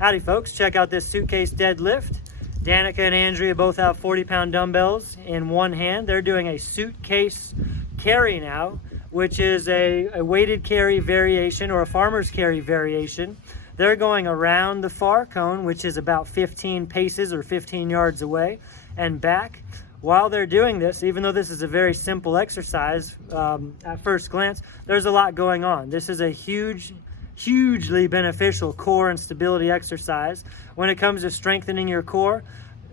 Howdy folks, check out this Suitcase deadlift. Danica and Andrea both have 40-pound dumbbells in one hand. They're doing a Suitcase carry now, which is a weighted carry variation or a farmer's carry variation. They're going around the far cone, which is about 15 paces or 15 yards away, and back. While they're doing this, even though this is a very simple exercise at first glance, there's a lot going on. This is a hugely beneficial core and stability exercise. When it comes to strengthening your core,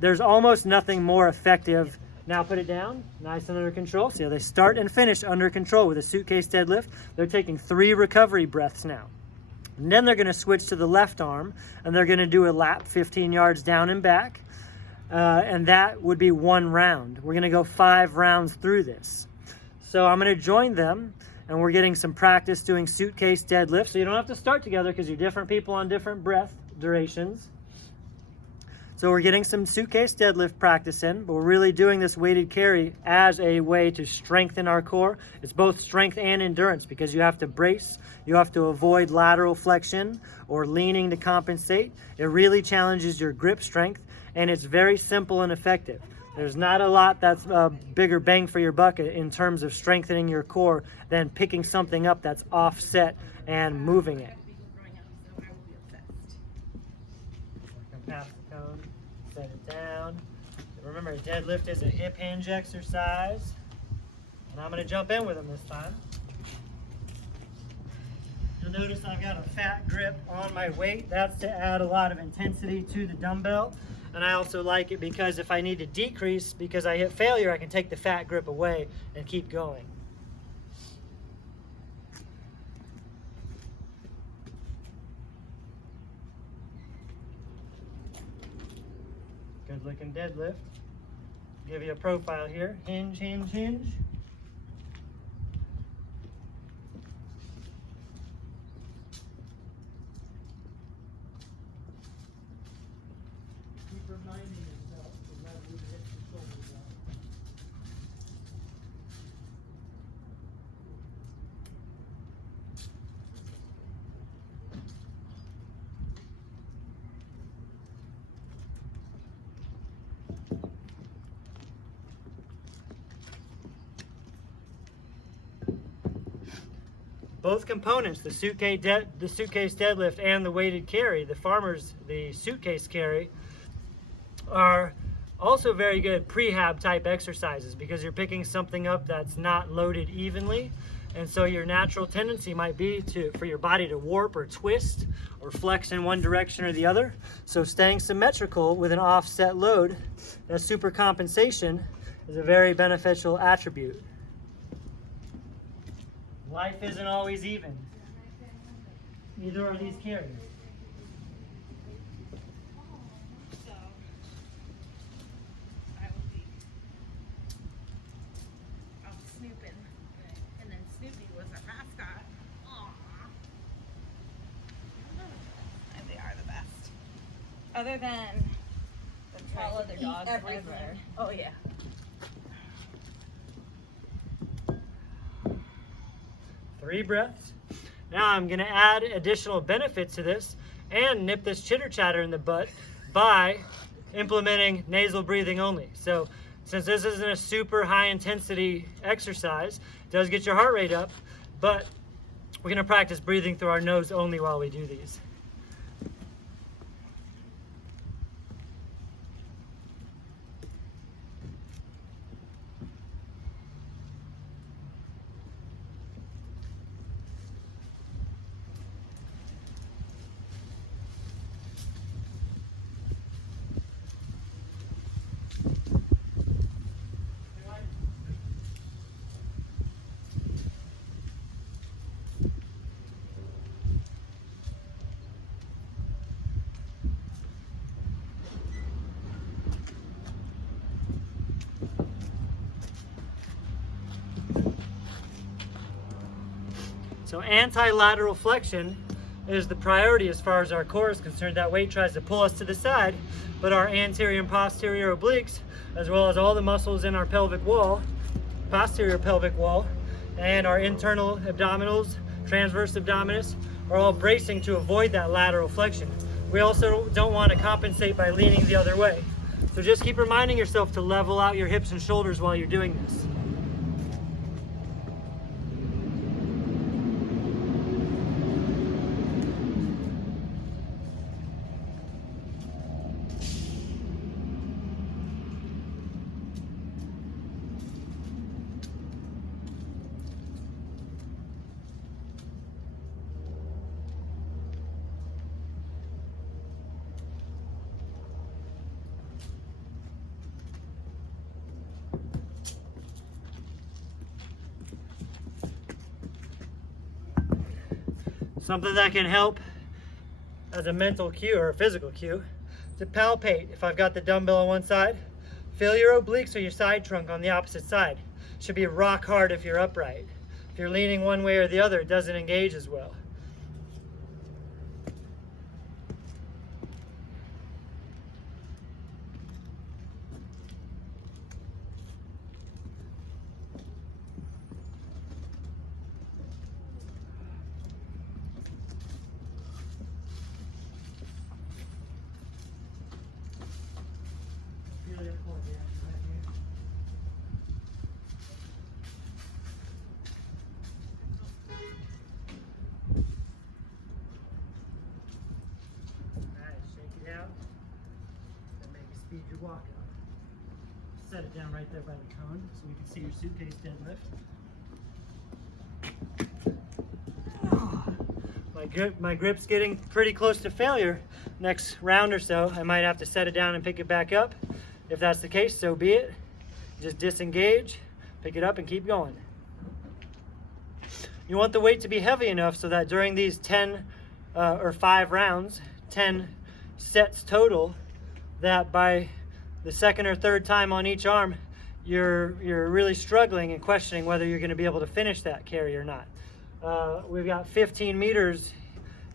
there's almost nothing more effective. Now put it down, nice and under control. See how they start and finish under control with a Suitcase deadlift. They're taking 3 recovery breaths now. And then they're gonna switch to the left arm and they're gonna do a lap 15 yards down and back. And that would be 1 round. We're gonna go 5 rounds through this. So I'm gonna join them and we're getting some practice doing Suitcase deadlift. So you don't have to start together because you're different people on different breath durations. So we're getting some Suitcase deadlift practice in, but we're really doing this weighted carry as a way to strengthen our core. It's both strength and endurance because you have to brace, you have to avoid lateral flexion or leaning to compensate. It really challenges your grip strength and it's very simple and effective. There's not a lot that's a bigger bang for your buck in terms of strengthening your core than picking something up that's offset and moving it. Pass the cone, set it down. Remember, a deadlift is a hip hinge exercise. And I'm going to jump in with them this time. You'll notice I've got a fat grip on my weight. That's to add a lot of intensity to the dumbbell. And I also like it because if I need to decrease because I hit failure, I can take the fat grip away and keep going. Good looking deadlift. Give you a profile here. Hinge, hinge, hinge. Reminding yourself to not move the hips and shoulders out. Both components, the Suitcase deadlift and the weighted carry, the Suitcase carry, are also very good prehab type exercises because you're picking something up that's not loaded evenly, and so your natural tendency might be for your body to warp or twist or flex in one direction or the other. So staying symmetrical with an offset load, that super compensation, is a very beneficial attribute. Life isn't always even. Neither are these carries. Other than all other dogs ever. Oh yeah. Three breaths. Now I'm going to add additional benefits to this and nip this chitter chatter in the butt by implementing nasal breathing only. So since this isn't a super high intensity exercise, it does get your heart rate up, but we're going to practice breathing through our nose only while we do these. So anti-lateral flexion is the priority as far as our core is concerned. That weight tries to pull us to the side, but our anterior and posterior obliques, as well as all the muscles in our pelvic wall, posterior pelvic wall, and our internal abdominals, transverse abdominis, are all bracing to avoid that lateral flexion. we also don't want to compensate by leaning the other way. So just keep reminding yourself to level out your hips and shoulders while you're doing this. Something that can help as a mental cue or a physical cue to palpate. If I've got the dumbbell on one side, feel your obliques or your side trunk on the opposite side. Should be rock hard if you're upright. If you're leaning one way or the other, it doesn't engage as well. Speed your walk up. Set it down right there by the cone so we can see your suitcase deadlift. My grip's getting pretty close to failure. Next round or so, I might have to set it down and pick it back up. If that's the case, so be it. Just disengage, pick it up, and keep going. You want the weight to be heavy enough so that during these 10 or 5 rounds, 10 sets total, that by the second or third time on each arm, you're really struggling and questioning whether you're going to be able to finish that carry or not. We've got 15 meters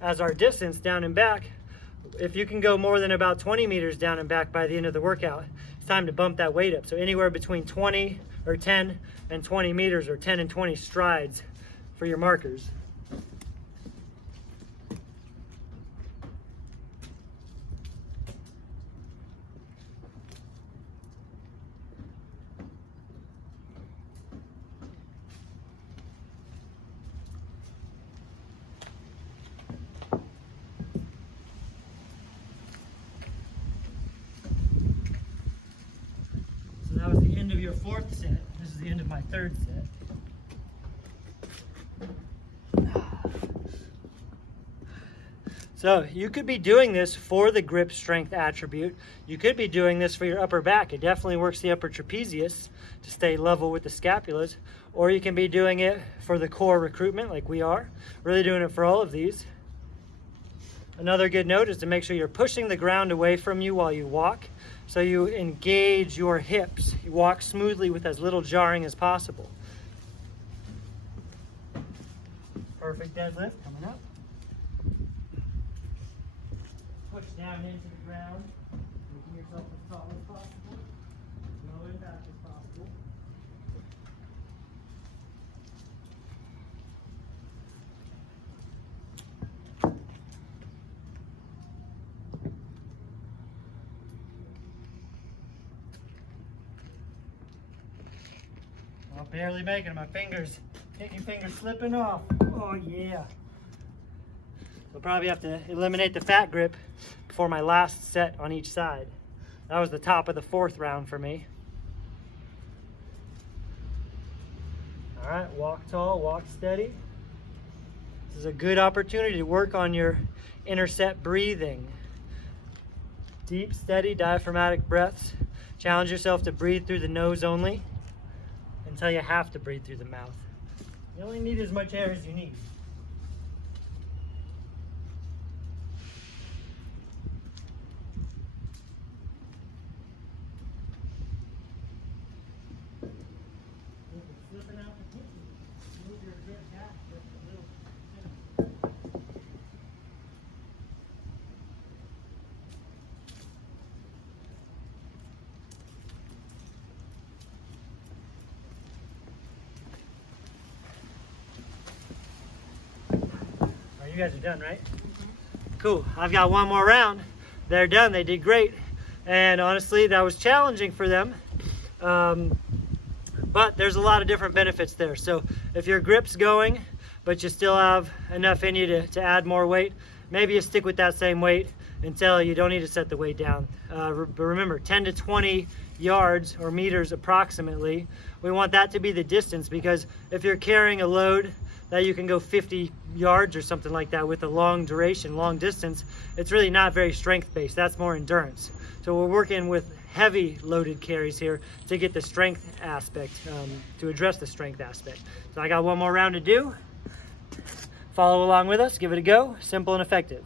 as our distance down and back. If you can go more than about 20 meters down and back by the end of the workout, it's time to bump that weight up. So anywhere between 10 and 20 meters, or 10 and 20 strides for your markers. That was the end of your 4th set. This is the end of my 3rd set. So you could be doing this for the grip strength attribute. You could be doing this for your upper back. It definitely works the upper trapezius to stay level with the scapulas. Or you can be doing it for the core recruitment like we are. Really doing it for all of these. Another good note is to make sure you're pushing the ground away from you while you walk, so you engage your hips. You walk smoothly with as little jarring as possible. Perfect deadlift coming up. Push down into the ground, making yourself as tall as possible, low and back as possible. I'm barely making it. My fingers, pinky fingers slipping off. Oh yeah. I'll probably have to eliminate the fat grip before my last set on each side. That was the top of the 4th round for me. All right, walk tall, walk steady. This is a good opportunity to work on your interset breathing. Deep, steady, diaphragmatic breaths. Challenge yourself to breathe through the nose only until you have to breathe through the mouth. You only need as much air as you need. You guys are done, right? Cool. I've got one more round. They're done. They did great. And honestly, that was challenging for them. But there's a lot of different benefits there. So if your grip's going, but you still have enough in you to add more weight, maybe you stick with that same weight until you don't need to set the weight down. But remember, 10 to 20 yards or meters approximately, we want that to be the distance, because if you're carrying a load that you can go 50 yards or something like that with a long duration, long distance, it's really not very strength based. That's more endurance. So we're working with heavy loaded carries here to get the strength aspect, to address the strength aspect. So I got one more round to do. Follow along with us, give it a go. Simple and effective.